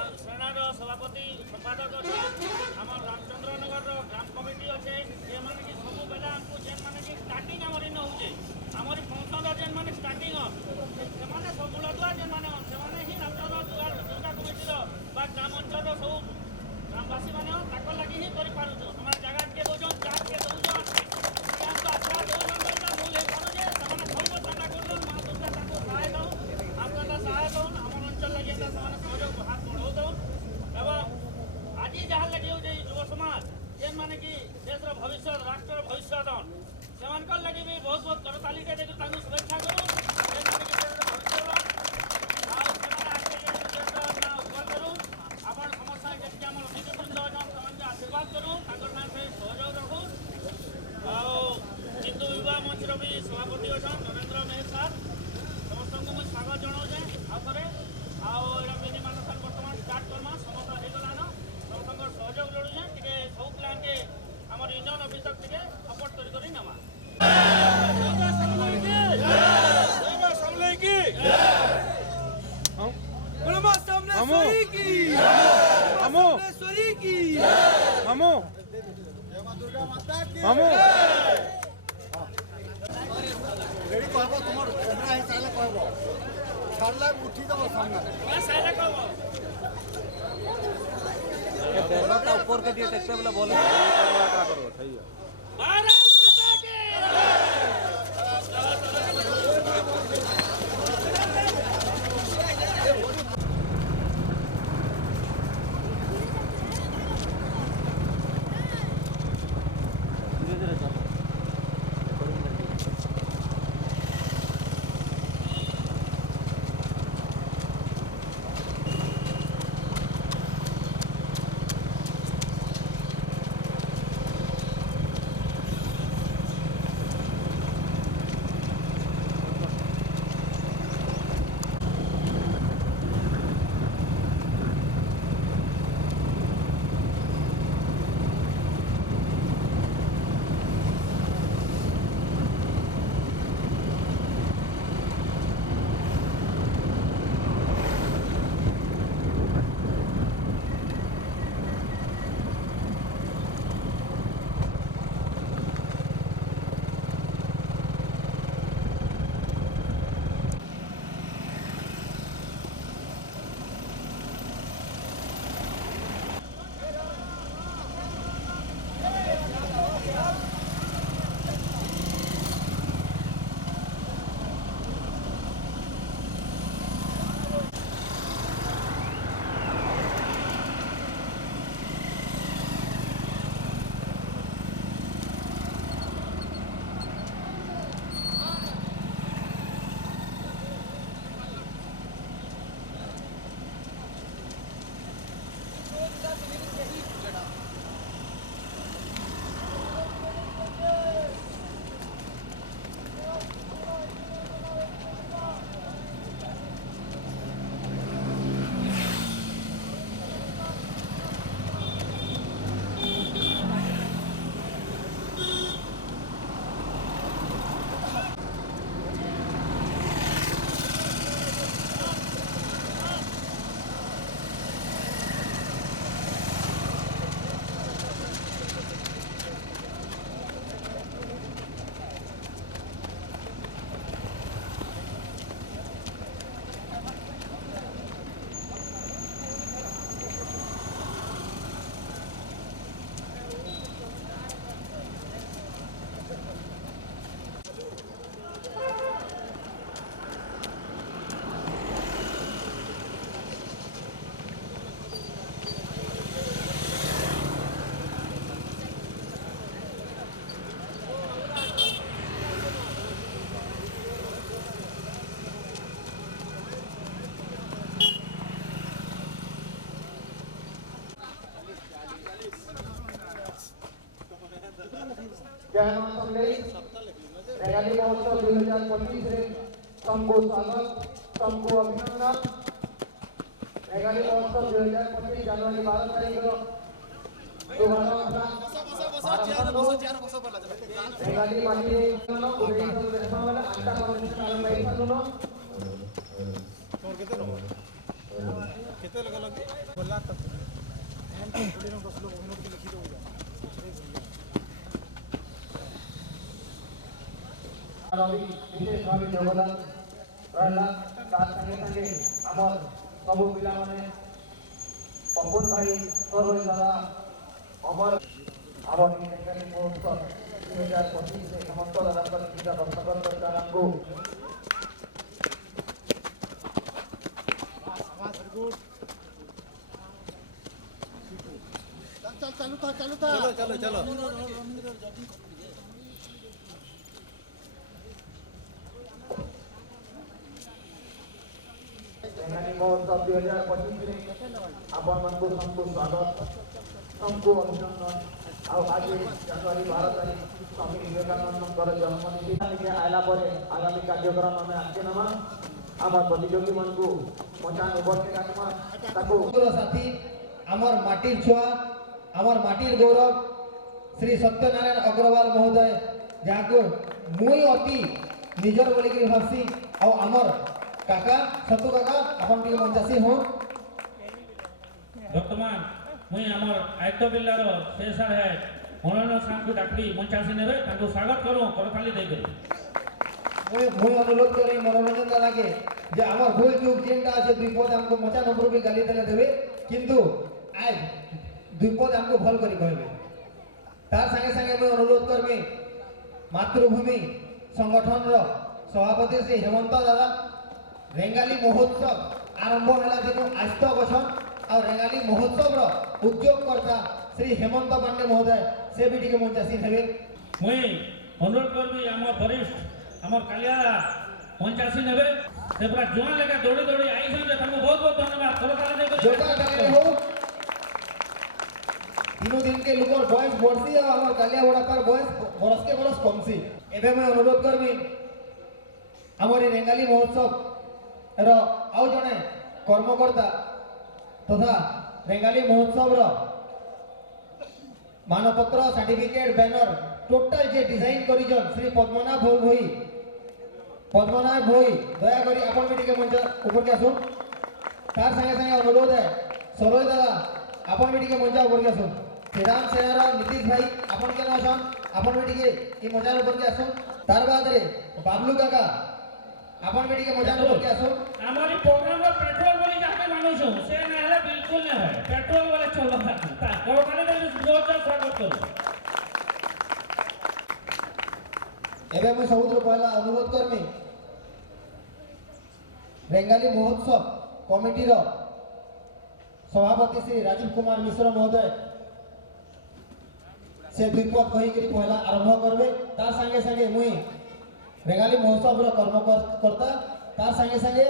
सभापति संपादक अच्छे आम रामचंद्र नगर ग्राम कमिटी अच्छे ये माने कि सब बेले आमको जेन माने कि स्टार्टिंग आमर इन होचे आमर फंक्शन जेन माने स्टार्टिंग से माने सब मूलदुआ जेन माने से माने ही रामचंद्र दुर्गा कमिटी बा ग्राम अंचल सब ग्रामवासी माने ताकर लागि ही करि पारुछ हमार जगह के दोजन जात के दोजन हम तो अच्छा दोजन बेटा मूल है करो जे तमने सब चंदा करन मां दुर्गा ताको सहाय दो आपका सहाय दो हमर अंचल लागि ता समान सहयोग हाथ बढ़ो दो एवं आज जहाँ लगे युव समाज जेन माने कि देश भविष्य राष्ट्र भविष्य से लगे भी बहुत बहुत करताली के देखो ताकू शुभेच्छा करूँ जेन माने कि देश भविष्य उपकार करूँ आपण समस्या जैसे आम अतिथिवृंद अच्छे से आशीर्वाद करूँ ना से सहयोग रखूँ हिंदू युवा मंचर भी सभापति अच्छा नरेंद्र मेहर सार समस्त को मुझे स्वागत जनाऊे आउे आनी मानसान बर्तमान स्टार्ट करमा समस्त हो गलान समस्त सहयोग लोड़े टे सब प्लान के आम यूनियन ऑफिस तक टे सपोर्ट कर नमा रेडी कहब तुम कैमरा हिसाब से कहब छाड़ला उठी दब सामने ऊपर के दिए टेक्टर वाला बोल क्या करो सही है जयमान संगई रेगाली महोत्सव 2025 रे सबको स्वागत सबको अभिनंदन। रेगाली महोत्सव 2025 जनवरी 12 तारीख को रेगाली माटी केते लगे लगे बोला तक एंड थोड़ी में 10 लोग उन्होंने लिखी दो विशेष भाव योगदान रहा तार संगे संगे आमर सबू पिला माने पवन भाई सरोज दादा अमर आमर रेगाली महोत्सव 2025 से हेमंत दादा पर किया दर्शक को गुड चल चालू था चलो चलो रेगाली महोत्सव 2025 रे आपण मानकु सबको स्वागत सबको अभिनंदन। आज जनवरी 12 तारीख स्वामी विवेकानंद जन्मदिन आयला पर आगामी कार्यक्रम आम आगे नमा आम प्रतियोगी मान को मचान उपस्थित साथी आमर माटिर छुआ आमर माटिर गौरव श्री सत्यनारायण अग्रवाल महोदय जहाँ को मुई अति निजर बोलिक भावसी और आमर काका सतु काका अपन टी मंचासी हो वर्तमान मुई आमर आयत जिल्लार शेषार है मनोरंजन साहब को डाकली मंचासी नेबे ताको स्वागत करो करताली दे करी मुई अनुरोध करी मनोरंजन दादा के जे आमर भूल चूक जेनटा আছে द्विपद हमको मचान ऊपर भी गाली देले देबे किंतु आज द्विपद हमको भल करी कहबे तार संगे संगे मैं अनुरोध करबे मातृभूमि संगठन रो सभापति श्री हेमंत दादा रेगाली महोत्सव आरंभ होला दिनु आस्त गछन और रेगाली महोत्सव रो उद्योगकर्ता श्री हेमंत पांडे महोदय से भी टिके मंचासी हेबे मुई अनुरोध करबी आमर वरिष्ठ आमर कालिया पंचासी नेबे से पूरा जुआन लेके दौड़ी दौड़ी आई छन जे तुमको बहुत बहुत धन्यवाद करताली दे करी जोता टाके हो तीनों दिन के लोकर बॉयज बढ़सी और हमर कालिया बड़ा पर बॉयज बरस के बरस कमसी एबे मैं अनुरोध करबी हमर रेगाली महोत्सव रो आउ जने कर्मकर्ता तथा रेगाली महोत्सव रो मानपत्र सर्टिफिकेट बैनर टोटल जे डिजाइन करिजन श्री पद्मनाभ भोई दया करी अपन भी टिके मंच ऊपर के आसुन तार संगे संगे अनुरोध है सरोज दादा अपन भी टिके मंच ऊपर के आसुन श्रीराम सेनार नीतीश भाई अपन के आसन अपन भी टिके ई मचान ऊपर के आसुन तार बाद रे बाबलू काका अपन भी टिके मचान ऊपर के आसुन हमारी प्रोग्राम में पेट्रोल बोली जाके मानु छु से ना है बिल्कुल ना है पेट्रोल वाले चलो ता करताली दे जोरदार स्वागत करो एबे मैं सबुत्र पहला अनुरोध करमी रेगाली महोत्सव कमिटी रो सभापति श्री राजीव कुमार मिश्र महोदय से द्विपद कही करी पहला आरंभ करबे तार संगे संगे मुई रेगाली महोत्सव रो कर्मकर्ता तार संगे संगे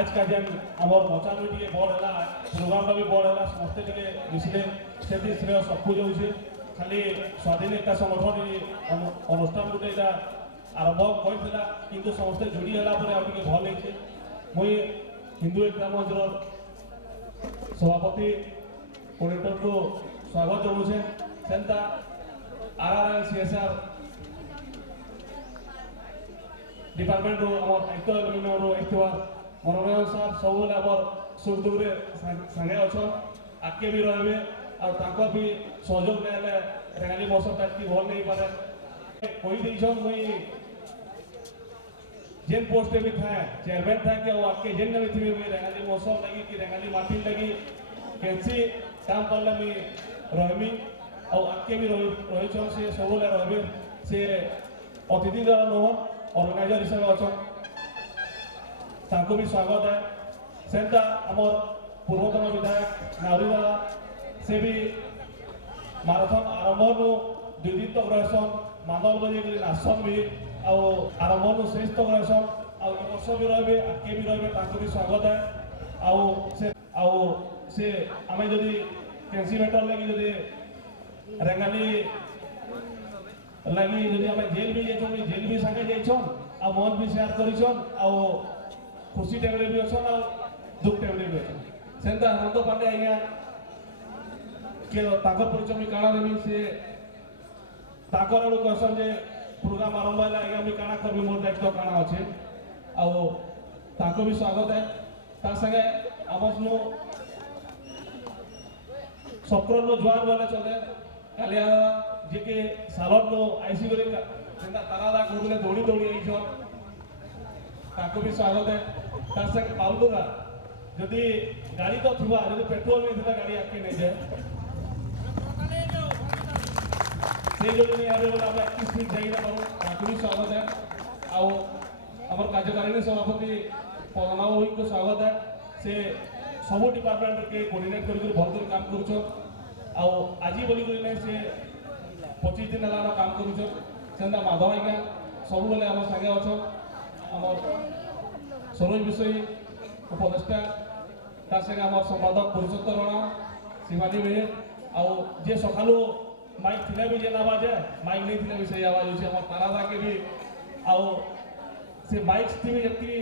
आज का दिन हमर मचान में टिके बड़ होला प्रोग्राम भी बड़ होला समस्त टिके मिसिले सेति श्रेय सबको जाउछे खाली स्वाधीनता संगठन अनुष्ठान गोटे आरंभ करथिला किंतु समस्त जोड़ी होला पर आ टिके भल हेछे मुई हिंदू एकता मंचर सभापति कोऑर्डिनेटर को स्वागत जनाउछे सेंता आरआरएल सीएसआर डिपार्टमेंट रो हमर आयत एलिमेंट रो एकवा मनोरंजन साहब सब हमर सुख दुख रे संगे अछन आके भी रहबे और ताको भी सहयोग नेले रेगाली महोत्सव ताकि भल नहीं पारे कोई दिसन मुई जेन पोस्ट भी था चेयरमैन था कि आके जेन में थी मैं रेगाली महोत्सव लगी कि रेगाली माटी लगी कैंसी काम करले मी रहमी और आके भी रही छन से सब रहबे से अतिथि द्वारा नहन ऑर्गेनाइजर हिसाब अछन ताको भी स्वागत है सेंता हमर पूर्वतन विधायक नावरी दादा से भी माराथन आरंभ द्वितीय तक रहसन मादल बजे नाचन भी आरंभ शेष तक रहसन वर्ष भी रहे आगे भी रहे भी स्वागत है से आम जदि कैंसी मैटर लगी जदि रेगाली लगी जदि आम जेल भी जाइछन जेल भी संगे जाइछन आ मन भी शेयर करिछन आ खुशी टाइम भी अछन आ दुख टाइम भी अछन सेंता हेमंत पांडे आज्ञा के ताकर परिचय मी काणा देबी से ताकर आड़ू कहसन जे प्रोग्राम आरंभ है आज्ञा मी काणा करबी मोर दायित्व काणा अच्छे आ ताको भी स्वागत है ता संगे आमसनु सप्तरनो जुआर वाले चले कालिया जे के सालत नो आईसी करे सेंता तारादा कोडले दौड़ी दौड़ी आइछन ताको भी स्वागत है ता संगे पाउलुरा जदि गाड़ी तो थिबा जदि पेट्रोल नहीं थिबा गाड़ी आके नहीं जाए से जो नहीं आबे बोला हम 21 ठीक जाई ना बाबू ताको भी स्वागत है आ हमर कार्यकारिणी सभापति पवना होई को स्वागत है से सब डिपार्टमेंट के कोऑर्डिनेट करके भल कर काम करूछो आ आज बोली करे से 25 दिन हला काम करूछो सेंदा माधव आज्ञा सब बेले हम संगे अछो हमर सरोज विषय उपदेष्टा तार संगे हमर संपादक पुरुषोत्तम राणा शिवानी वे आ जे सखालु माइक थिले भी जे ना बाजे माइक नहीं थिले भी सही आवाज होছে हमर तारादा के भी आ से माइक थी भी जति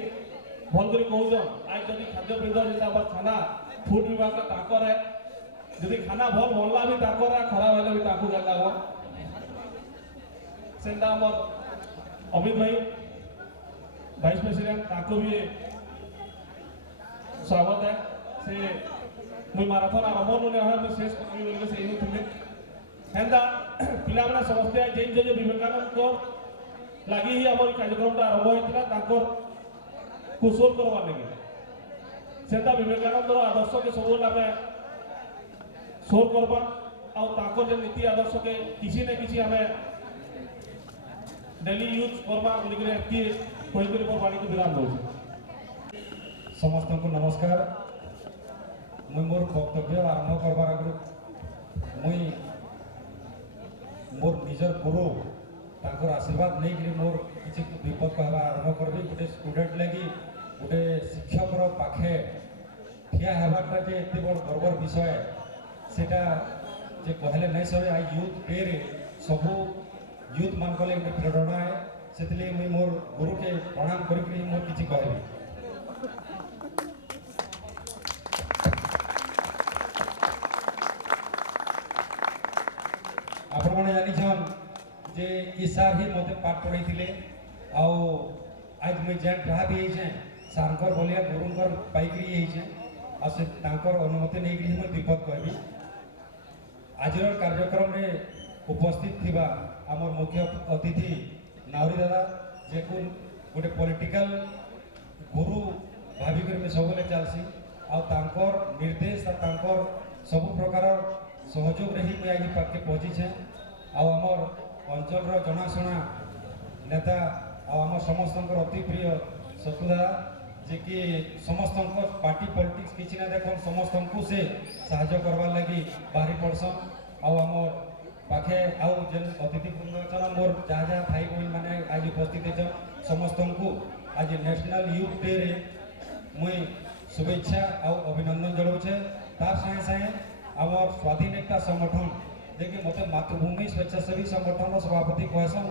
भल करी कहउछन आज जदि खाद्य पेय जिंदाबाद खाना फूड विभाग का ताकर है जदि खाना भल बनला भी ताकर है खराब हेले भी ताकू गल लागो सेंदा हमर अमित भाई वाइस प्रेसिडेंट ताको भी स्वागत है से मुई माराथन आरंभ होने है मैं शेष करबी बोल के सेही थिले हेंदा पिला माने समस्त जे जे विवेकानंद को लगी ही हमर कार्यक्रम आरंभ होइतिला ताकर कुशल करवा लगे सेंता विवेकानंद आदर्श के सब आमे शोर करबा आ ताकर जे नीति आदर्श के किसी न किसी आमे डेली यूज करबा बोली के एति कोई कर बाणी को विराम दउ समस्त को नमस्कार मुई मोर वक्तव्य आरंभ करबार आगु मुई मोर निजर गुरु ताकर आशीर्वाद नहीं कि मोर किसी विपद कहवा आरंभ करबी गोटे स्टूडेंट लगी गोटे शिक्षक पाखे ठिया हेबाटा जे एते बड़ गर्वर विषय सेटा जे कहले नहीं सरे आई यूथ डे रे सब यूथ मान कले प्रेरणा है सेतले मुई मोर गुरु के प्रणाम करी मोर किछि कहबी आपण माने जानिछन जे ईसार ही मते पाठ पढ़ी थिले आ आज मैं जेन रहा भी है सारकर बोलिया गुरुंकर पाइकरी है आ से तांकर अनुमति नहीं कि मैं दीपक कहबी आजर कार्यक्रम रे उपस्थित थिबा हमर मुख्य अतिथि नावरी दादा जे को गोटे पॉलिटिकल गुरु भाभी कर में सबले चलसी आ तांकर निर्देश आ तांकर सब प्रकार सहयोग रे ही मैं आज पाके पहुंची छे आ हमर अंचल रो जनाशुना नेता आ हमर समस्तंकर अति प्रिय शत्रुदा जे कि समस्त पार्टी पॉलिटिक्स किछि ना देखन समस्त को से सहायता करबा लगी बाहरी पड़सन आ हमर पाखे आ जेन अतिथि पुण्यचन मोर जहाँ जहाँ भाई बहन माने आज उपस्थित है समस्त को आज नेशनल यूथ डे रे मुई शुभेच्छा और अभिनंदन जनाऊे तार संगे संगे आमर स्वाधीन एकता संगठन जे कि मत मातृभूमि स्वेच्छासेवी संगठन सभापति कहसन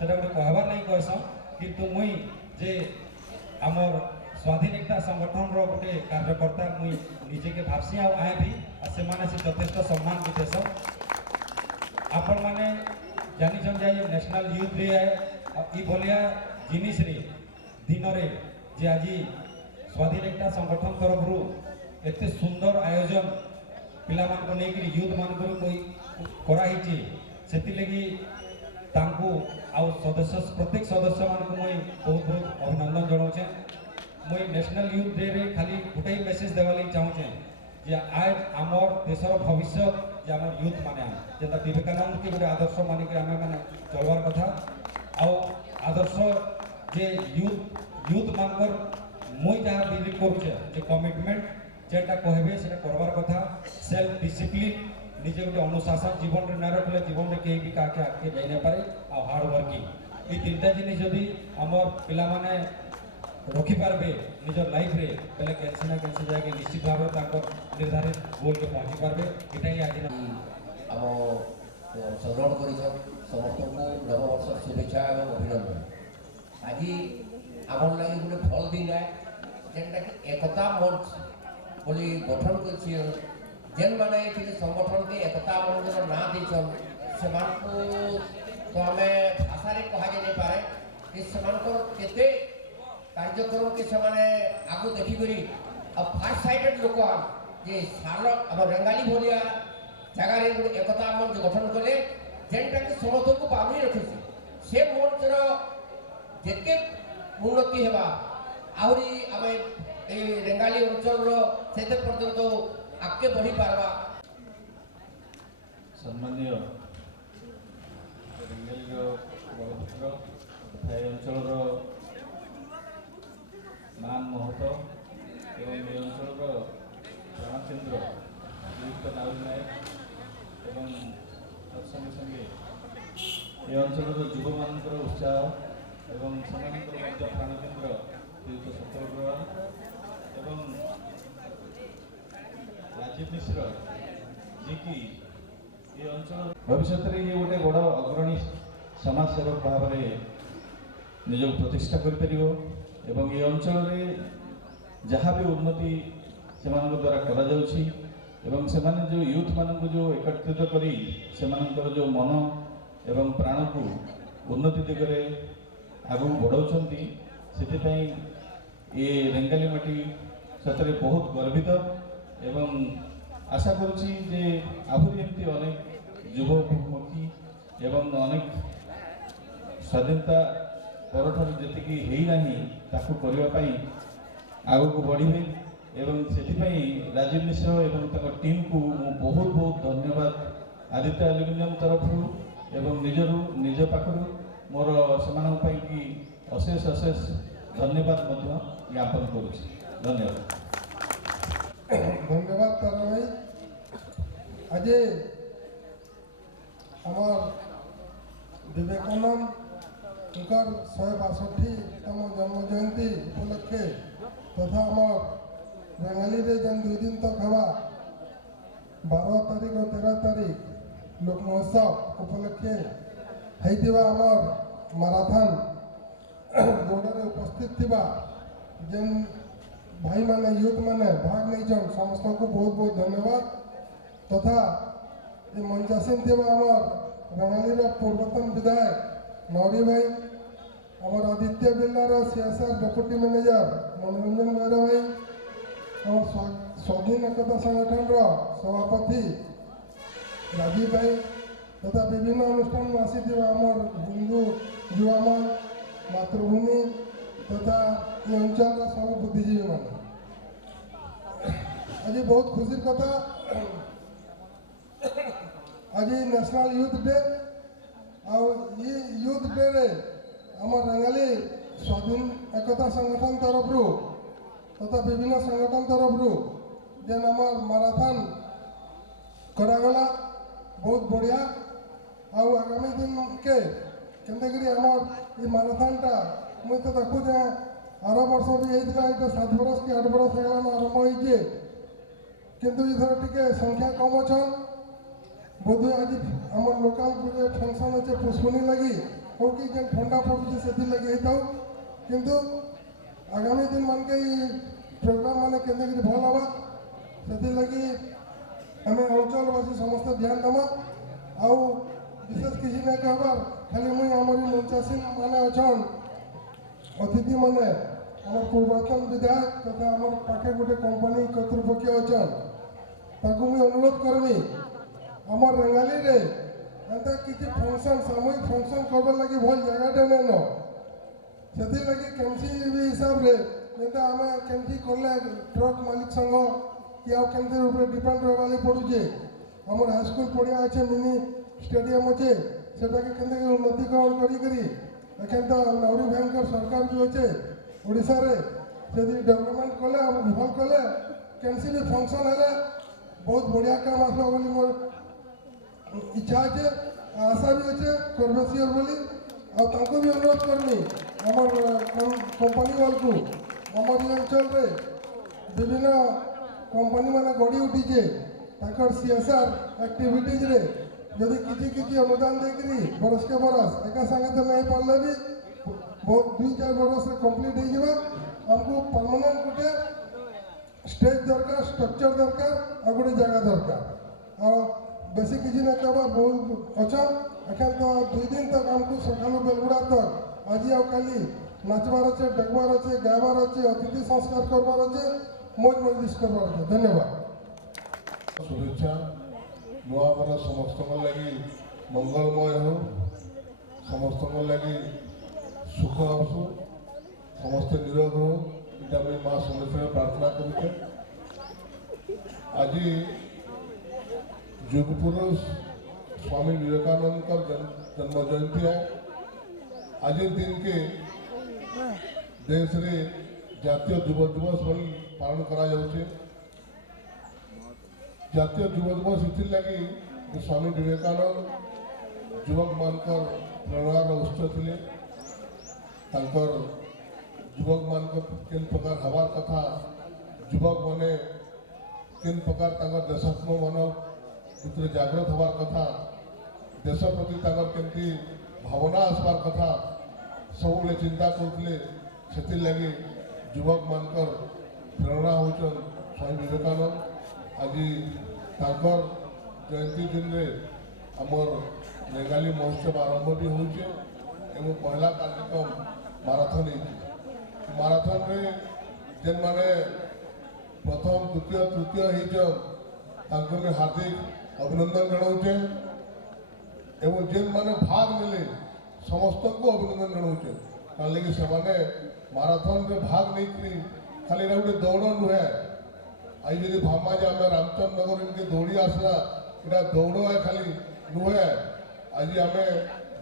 से गोटे कहबार नहीं कहसन किंतु मुई जे आमर स्वाधीन एकता संगठन रो गोटे कार्यकर्ता मुई निजे के भावसी आए भी से माने से यथेष्ट सम्मान भी देसन आपण माने जानिछन जे नेशनल यूथ डे है ई भलिया जिनिस रे दिन रे जे आज स्वाधीन एकता संगठन तरफ रु एते सुंदर आयोजन पिला मान को नहीं यूथ मान को कोई कराई सेति लगी तांको आ सदस्य प्रत्येक सदस्य मान को मुई बहुत बहुत अभिनंदन जनाऊे मुई नेशनल यूथ डे रे खाली गोटे मेसेज देवा लगी चाहूचे जे आज आमर देशर भविष्य जे आमर यूथ माने जेता विवेकानंद के गोटे आदर्श मानिक आमे माने चलवार कथा आ आदर्श जे यूथ मानकर मुई जहाँ बिलीव करुचे जे कमिटमेंट जेटा कहबे सेटा करवार कथा सेल्फ डिसिप्लिन निजे गोटे अनुशासन जीवन रे न रखले जीवन में कहीं भी काके आके जाई न पारे आ हार्ड वर्किंग ई तीनटा जिनिस जदी हमर पिला माने रखी पारबे निजर लाइफ रे पहले कैंसर ना कैंसर जाके निश्चित भाव ताकर निर्धारित गोल के पहुंची पारबे एटा ही आज हम संग्रहण कर ସମସ୍ତଙ୍କୁ ନବବର୍ଷ ଶୁଭେଚ୍ଛା ଏବଂ ଅଭିନନ୍ଦନ। ଆଜି ଆମର ଲାଗି ଗୋଟେ ଭଲ ଦିନ ଯେନ୍ଟାକି ଏକତା ମଞ୍ଚ ବୋଲି ଗଠନ କରିଛି। ଯେନ୍ମାନେ ଏଇଠି ସଂଗଠନକେ ଏକତା ମଞ୍ଚର ନାଁ ଦେଇଛନ୍ ସେମାନଙ୍କୁ ତ ଆମେ ଭାଷାରେ କୁହାଯାଇପାରେ ଯେ ସେମାନଙ୍କର କେତେ କାର୍ଯ୍ୟକ୍ରମକେ ସେମାନେ ଆଗକୁ ଦେଖିକରି ଆଉ ଫାର୍ଷ୍ଟ ସାଇଡେଡ୍ ଲୋକ ଯେ ସାର ଆମ ରେଙ୍ଗାଲି ଭଳିଆ ଜାଗାରେ ଗୋଟେ ଏକତା ମଞ୍ଚ ଗଠନ କଲେ ଯେନ୍ଟାକି ସମସ୍ତଙ୍କୁ ବାନ୍ଧି ରଖିଛି। ସେ ମଞ୍ଚର ଯେତେ ଉନ୍ନତି ହେବା ଆହୁରି ଆମେ এই রেঙ্গালি অঞ্চলর সেতে পর্যন্ত আগে বড়ি পারবা। সম্মানীয় রেঙ্গালির বড়পুত্র এই অঞ্চলর মান মহত এবং এই অঞ্চলর প্রাণকেন্দ্র শ্রীযুক্ত নারী নায়ক এবং তৎসঙ্গে সঙ্গে এই অঞ্চলর যুবমানଙ୍କର ଉତ୍ସାହ এবং ସେମାନଙ୍କର ମଧ୍ୟ ପ୍ରାଣକେନ୍ଦ୍ର ଶ୍ରୀଯୁକ୍ତ ସତ୍ୟ ଅଗ୍ରୱାଲ ଏବଂ ରାଜୀବ ମିଶ୍ର ଯିଏକି ଏ ଅଞ୍ଚଳ ଭବିଷ୍ୟତରେ ଇଏ ଗୋଟେ ବଡ଼ ଅଗ୍ରଣୀ ସମାଜସେବକ ଭାବରେ ନିଜକୁ ପ୍ରତିଷ୍ଠା କରିପାରିବ ଏବଂ ଏ ଅଞ୍ଚଳରେ ଯାହା ବି ଉନ୍ନତି ସେମାନଙ୍କ ଦ୍ୱାରା କରାଯାଉଛି ଏବଂ ସେମାନେ ଯେଉଁ ୟୁଥମାନଙ୍କୁ ଯେଉଁ ଏକତ୍ରିତ କରି ସେମାନଙ୍କର ଯେଉଁ ମନ ଏବଂ ପ୍ରାଣକୁ ଉନ୍ନତି ଦିଗରେ ଆଗକୁ ବଢ଼ାଉଛନ୍ତି ସେଥିପାଇଁ ଏ ରେଙ୍ଗାଲି ମାଟି ସତରେ ବହୁତ ଗର୍ବିତ ଏବଂ ଆଶା କରୁଛି ଯେ ଆହୁରି ଏମିତି ଅନେକ ଯୁବମୁଖୀ ଏବଂ ଅନେକ ସ୍ୱାଧୀନତା ପରଠାରୁ ଯେତିକି ହେଇନାହିଁ ତାକୁ କରିବା ପାଇଁ ଆଗକୁ ବଢ଼ିବେ ଏବଂ ସେଥିପାଇଁ ରାଜୀବ ମିଶ୍ର ଏବଂ ତାଙ୍କ ଟିମ୍କୁ ମୁଁ ବହୁତ ବହୁତ ଧନ୍ୟବାଦ ଆଦିତ୍ୟ ଆଲୁମିନିୟମ ତରଫରୁ ଏବଂ ନିଜ ପାଖରୁ ମୋର ସେମାନଙ୍କ ପାଇଁ କି ଅଶେଷ ଅଶେଷ ଧନ୍ୟବାଦ ମଧ୍ୟ ଜ୍ଞାପନ କରୁଛି। ଧନ୍ୟବାଦ। ধন্যবাদ তারা ভাই। আজি আমার বিবেকানন্দর 162তম জন্ম জয়ন্তী উপলক্ষে তথা আমার রেঙ্গালিরে যেন 2 দিন তক হওয়া 12 তারিখ ও 13 তারিখ লোক মহোৎসব উপলক্ষে হইতিবা আমার মারাথন দৌড়ে উপস্থিত থিবা যেন ভাই মানে यूथ মানে ভাগ নেইছন সমস্তকে বহুত বহুত ধন্যবাদ। তথা এই মঞ্চাসীন থিবা আমার রেঙ্গালির পূর্বতন বিধায়ক নৌরি ভাই, আমার আদিত্য বিল্লার সিএসআর ডেপুটি ম্যানেজর মনোরঞ্জন বেহরা ভাই, আমার স্বাধীন একতা সংগঠনর সভাপতি রাজীব ভাই তথা বিভিন্ন অনুষ্ঠান আসিথিবা আমার হিন্দু যুবমান মাতৃভূমি তথা এই অঞ্চলর সব বুদ্ধিজীবী মানে আজ বহুত খুশির কথা। আজ national youth day youth day रे আমার রেঙ্গালি স্বাধীন একতা সংগঠন তরফরু তথা বিভিন্ন সংগঠন তরফরু যেন আমার মারাথন করাগলা বহুত বড়িয়া। আগামী দিনকে কেমতি আমার এই মারাথনটা মুই তো দেখু যে আর বর্ষ বি হয়েছিল এটা 7 বরষ কি 8 বরষ হয়ে গেল আরম্ভ হয়েছে, কিন্তু এথর টিকে সংখ্যা কম অছন। বোধহয় আজ আমার লোকাল যে ফংশন আছে পুষ্পনি লাগি হোক কি যেন ঠান্ডা পড়ুছে সেটি লাগি হইতাও, কিন্তু আগামী দিন মানকে এই প্রোগ্রাম মানে কেমতি ভাল হবা সেটি আমি অঞ্চলবাসী সমস্ত ধ্যান দেমা। আউ বিশেষ কিছু না কহবার খালি মুই আমার মঞ্চাসীন মানে অছন অতিথি মানে আমার পূর্বতন বিধায়ক তথা আমার পাখে গোটে কোম্পানি কর্তৃপক্ষ অছন তাকে মুই অনুরোধ করবি আমার রেঙ্গালিরে এন্তা কিছু ফংশন সাময়িক ফংশন করবার লাগি ভাল জায়গাটা নেন ସେଥିଲାଗି କେମିତି ବି ହିସାବରେ ଯେନ୍ତା ଆମେ କେମିତି କଲେ ଟ୍ରକ୍ ମାଲିକ ସଂଘ କି ଆଉ କେମିତି ଉପରେ ଡିପେଣ୍ଡ ରହିବା ଲାଗି ପଡ଼ୁଛେ। ଆମର ହାଇସ୍କୁଲ ପଡ଼ିଆ ଅଛେ, ମିନି ଷ୍ଟାଡିୟମ୍ ଅଛେ, ସେଟାକେ କେମିତି ଉନ୍ନତିକରଣ କରିକିରି ଏଖେନ୍ ତ ନବୀନ ଭାଇଙ୍କର ସରକାର ବି ଅଛେ ଓଡ଼ିଶାରେ, ଯଦି ଡେଭଲପମେଣ୍ଟ କଲେ ଭଲ କଲେ କେମିତି ବି ଫଙ୍କସନ୍ ହେଲେ ବହୁତ ବଢ଼ିଆ କାମ ଆସିବ ବୋଲି ମୋର ଇଚ୍ଛା ଅଛେ, ଆଶା ବି ଅଛେ କରବେ ସିଓର ବୋଲି। ଆଉ ତାଙ୍କୁ ବି ଅନୁରୋଧ କରମି আমার কোম্পানি বালকু আমার এই অঞ্চলের বিভিন্ন কোম্পানি মানে গড়ি উঠিছে তাঁর সিএসআর আক্টিভিটিজরে যদি কিছু অনুদান ଦେଇକିରି ବରଷକେ ବରଷ ଏକା ସାଙ୍ଗେ ତ ନାଇଁ ପାରଲେ ବି ବହୁତ 2-4 ବରଷରେ କମ୍ପ୍ଲିଟ୍ ହେଇଯିବ। ଆମକୁ ପରମାନେଣ୍ଟ ଗୋଟେ ଷ୍ଟେଜ୍ ଦରକାର, ଷ୍ଟ୍ରକ୍ଚର ଦରକାର ଆଉ ଗୋଟେ ଜାଗା ଦରକାର। ଆଉ ବେଶୀ କିଛି ନାଇଁ କହିବାର ବହୁତ ଅଛନ୍। ଏଖାନ ତ 2 ଦିନ ତକ ଆମକୁ ସକାଳୁ ବେଲଗୁଡ଼ା ତକ ଆଜି ଆଉ କାଲି ନାଚବାର ଅଛେ, ଡାକବାର ଅଛେ, ଗାଇବାର ଅଛେ, ଅତିଥି ସଂସ୍କାର କରବାର ଅଛେ, ମौज मजलिस करवार अछे। धन्यवाद। शुभेच्छा नुआ बरस समस्त लगी मंगलमय हो, समस्त लगी सुख आसु, समस्त निरोग हो, इटा मैं माँ समलेश्वरी प्रार्थना करुचे। आज युग पुरुष स्वामी विवेकानंद का जन्म जयंती है। आज दिन के देश रे जातीय युव दिवस पालन करा जाउछे। जातीय युव दिवस इथिर लगी स्वामी विवेकानंद युवक मानकर प्रेरणार उत्स थिले। तांकर युवक मानकर केन प्रकार हवार कथा, युवक माने केन प्रकार तांकर देशात्म मन भितर जागृत हवार कथा, देश प्रति तांकर केमती भावना आसबार कथा सबुले चिंता करथिले। सेथिर लगी युवक मानकर प्रेरणा होचन स्वामी विवेकानंद। आज तांकर जयंती दिन रे आमर रेगाली महोत्सव आरंभ भी होचे एवं पहला कार्यक्रम माराथन है। माराथन रे जेन माने प्रथम द्वितीय तृतीय होचन तांको में हार्दिक अभिनंदन जनाउचे एवं जेन माने भाग नेले समस्त को अभिनंदन जनाउचे। तार लगी से माने माराथन रे भाग नहीं खाली गोटे दौड़ नुहे। आज जब भामा जे आम रामचंद्र नगर इनके दौड़ी आसला इटा दौड़ है खाली नुहे। आज आम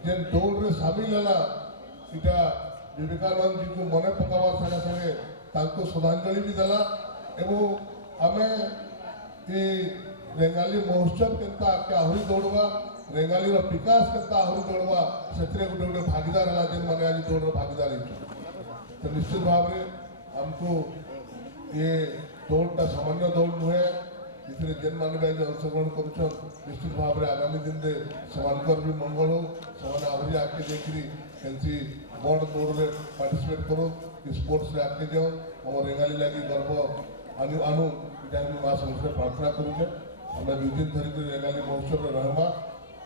जेन दौड़ रे सामिल है इटा विवेकानंद जी को मन पकावार संगे संगे तांको श्रद्धांजलि भी देला एवं आम ये रेंगाली महोत्सव केनता आगे आहरी दौड़वा, रेंगाली विकास केनता आहरी दौड़वा से गोटे गोटे भागीदार है जेन मैंने आज दौड़ भागीदार हो। तो निश्चित भाव में हमको ये दौड़टा सामान्य दौड़ नुहे। इसलिए जेन मान भी अंशग्रहण कर निश्चित भाव में आगामी दिन में सेमानकर भी मंगल हो, से आहरी आगे देखिए कैसी बड़ दौड़ में पार्टिसिपेट करो, स्पोर्ट्स में आगे जाओ, आम रेंगाली लगी गर्व आनु आनु इटा माँ समलेश्वरी प्रार्थना करुचे। आम 2 दिन धरिक रेंगाली महोत्सव में रहमा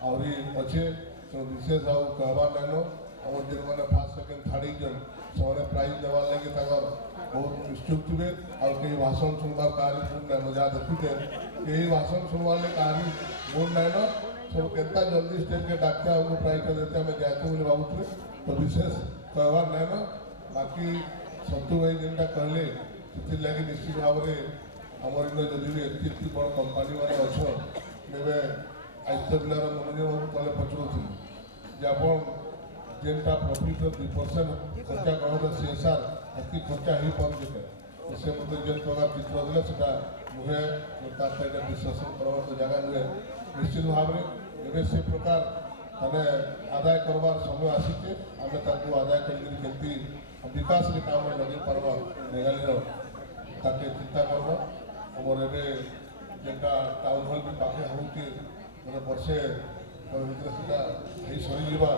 आहरी अच्छे विशेष आउ कहबार नाइन। आम जेन मैंने फर्स्ट सेकेंड थर्ड जन से प्राइज देवार लगे बहुत इच्छुक थे। और कई भाषण सुनबार कहानी सुन जहाँ देखुचे कई भाषण सुनवार लगे कहानी मूड नाइन सब केता जल्दी स्टेज के डाकते हमको प्राइजटा देते आम जाते बोले भावुले। तो विशेष कहबार नाइन बाकी सत्तू भाई जेनटा कहले से लगे निश्चित भाव में आमर इन जदि भी एति बड़ कंपानी मैंने अच्छे तेरे आदित्य बिलार मनोरंजन बाबू कले पचरुथी जे आप जेनटा प्रॉफिट 2% खर्चा कर सीएसआर एति खर्चा ही पारे तो से मतलब जेन प्रकार चित्र देला सेटा नुहे विश्लेषण करवार तो जगह नुहे। निश्चित भाव में एवं से प्रकार मैंने आदाय करवार समय आसीचे आम आदाय करती विकास के काम में लगे पार्बा रेगाली ताके चिंता करवा। आमर एवं जेनटा टाउन हल भी पाखे हो मैंने वर्षे सरी जा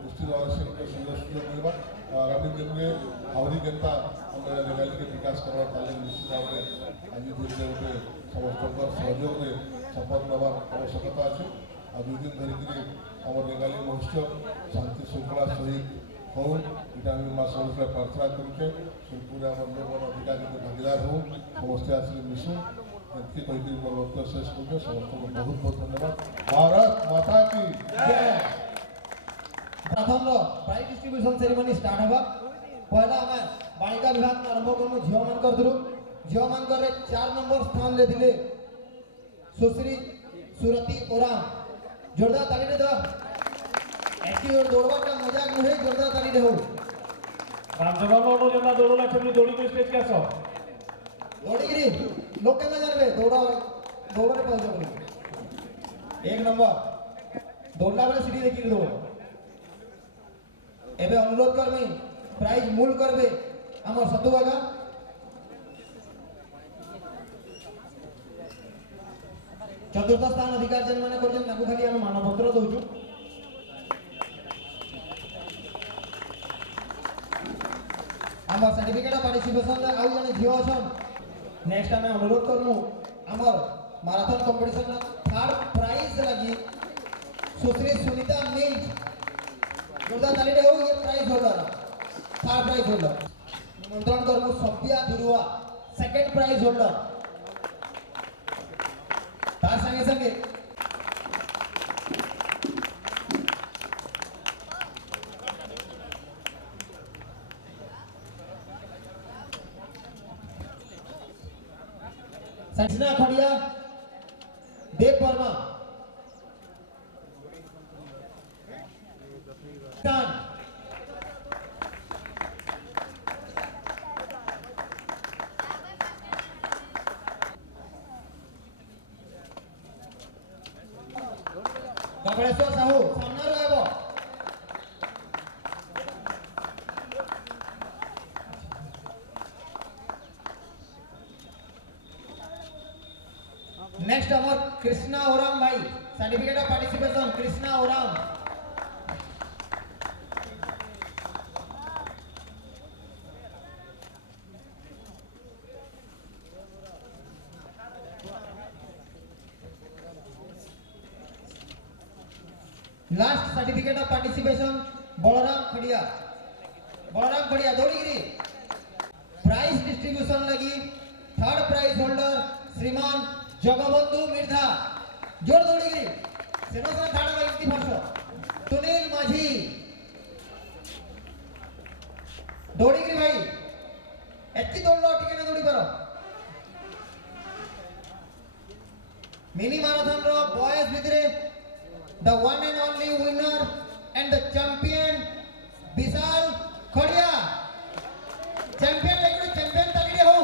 निश्चित भाव से सुंदर सुजोग मिलवा। आगामी दिन में आहरी केनता आम रेगाली के विकास करवा ताले निश्चित भाव में आज दिन में गोटे समस्त सहयोग में शपथ नेवार आवश्यकता अच्छे। आ 2 दिन धरिक आम रेगाली महोत्सव शांति श्रृंखला सहित हो इटा माँ समलेश्वरी प्रार्थना करुचे। सोनपुर आम लोक अधिकार भागीदार हो समस्ते आसिक मिशु एति कही मोर वक्तव्य शेष करुचे। समस्त को बहुत बहुत धन्यवाद। भारत माता की जय। प्रथम प्राइज डिस्ट्रीब्यूशन सेरेमनी स्टार्ट होगा। पहला आम बालिका विभाग आरंभ करूँ झील मान झील मान 4 नंबर स्थान ले सुश्री सुरती ओराम जोरदार ताली दे दो। ऐसी दौड़वाटा मजाक नुहे जोरदार ताली दे हो। रामचंद्र जेना दौड़ला छेनी दौड़ी को स्टेज के आसो दौड़ीगिरी लोग केना जानबे दौड़ा दौड़े पहुंच 1 नंबर दौड़ला बेले सीढ़ी देखि दो। एबे अनुरोध करमी प्राइज मूल करबे हमर सतु बागा चतुर्थ स्थान अधिकार जेन माने करजन ताकू खाली हम मानपत्र दउछु। हमर सर्टिफिकेट ऑफ पार्टिसिपेशन आउ जने झियो अछन। नेक्स्ट हमें अनुरोध करमु हमर मैराथन कंपटीशन थर्ड प्राइज लगी सुश्री सुनीता मिंज जोरदार ताली दे हो ये prize holder third prize holder. निमंत्रण करमु सभ्या दुरुआ सेकंड प्राइज होल्डर। तार संगे संगे संजना खड़िया देव वर्मा कपड़ेश्वर साहू सामना रहबो। नेक्स्ट हमर कृष्णा ओराम भाई certificate of participation Krishna Oram. Last certificate of participation Balram Khadia दौड़ीगिरी। प्राइज डिस्ट्रीब्यूशन लगी third prize holder Shriman Jagbandhu Mirdha जोर दौड़ीगिरी सेनो से थाड़ा व्यक्ति फर्स्ट सुनील माझी दौड़ीगिरी भाई एत्ती दौड़लो टिके ना दौड़ी पारो। मिनी मैराथन रो बॉयज भितरे the one and only winner and the champion Vishal Kharia champion लेके चैंपियन ताली दे हो।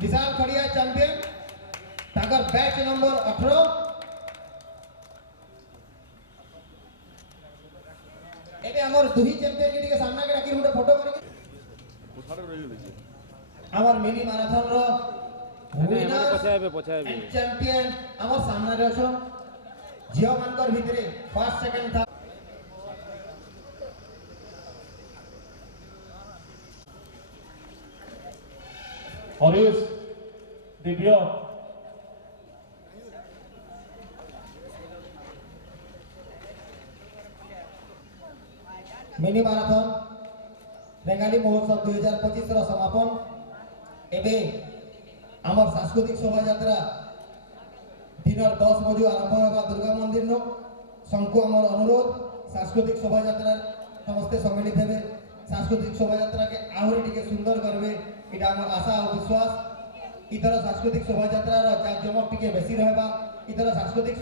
विशाल खड़िया चैंपियन ताकर बैच नंबर 18 एबे हमर दुही चैंपियन के सामना के राखी गुटे फोटो करके हमर मिनी मैराथन रो विनर चैंपियन हमर सामने रे छो झियो मानकर भितरे फर्स्ट सेकंड था। हरीश दिव्य मिनी मैराथन रेंगाली महोत्सव 2025 रो समापन एबे आमर सांस्कृतिक शोभा यात्रा दिनर 10 बजे आरंभ होगा दुर्गा मंदिर नो संको आमर अनुरोध सांस्कृतिक शोभा यात्रा समस्त सम्मिलित हेबे सांस्कृतिक शोभा यात्रा के आहुरी टिके सुंदर करबे इटा आमर आशा और विश्वास। इतर सांस्कृतिक शोभा यात्रा रो जाकजमक टिके बेसी रहबा इतर सांस्कृतिक